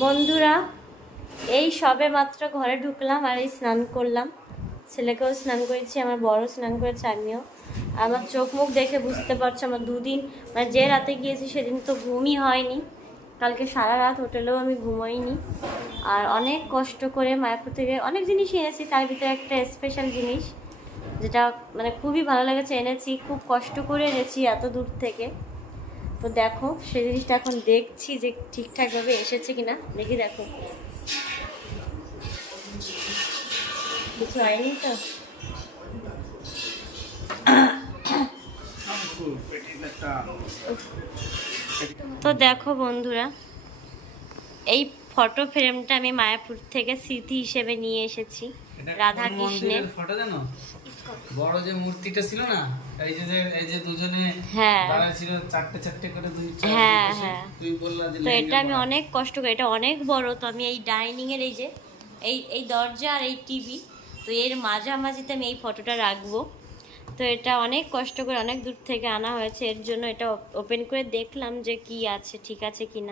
বন্ধুরা, এই সবে মাত্র ঘরে ঢুকলাম আর এই স্নান করলাম। ছেলেকেও স্নান করেছি, আমার বড় স্নান করেছে, আমিও। আমার চোখ মুখ দেখে বুঝতে পারছো আমার দুদিন, মানে যে রাতে গিয়েছি সেদিন তো ঘুমই হয়নি। কালকে সারা রাত হোটেলেও আমি ঘুমোইনি। আর অনেক কষ্ট করে মায়াপুর থেকে অনেক জিনিস এনেছি, তার ভিতরে একটা স্পেশাল জিনিস যেটা মানে খুবই ভালো লেগেছে, এনেছি, খুব কষ্ট করে এনেছি এত দূর থেকে। তো দেখো সেই জিনিসটা এখন দেখছি যে ঠিকঠাকভাবে এসেছে কিনা, দেখি। দেখো কিছু হয়নি তো। তো দেখো বন্ধুরা, এই ফটো ফ্রেমটা আমি মায়াপুর থেকে স্মৃতি হিসেবে নিয়ে এসেছি। রাধা কৃষ্ণের ফটো জানো, বড় যে মূর্তিটা ছিল না, এই যে দুজনে হ্যাঁ দাঁড়ায় ছিল, চারটে চারটে করে দুই হ্যাঁ হ্যাঁ। তুই বললা যে তো এটা আমি অনেক কষ্ট করে, এটা অনেক বড়। তো আমি এই ডাইনিং এর এই যে এই দরজা আর এই টিভি, তো এর মাঝামাঝিতে আমি এই ফটোটা রাখবো। তো এটা অনেক কষ্ট করে অনেক দূর থেকে আনা হয়েছে, এর জন্য এটা ওপেন করে দেখলাম যে কি আছে, ঠিক আছে কিনা।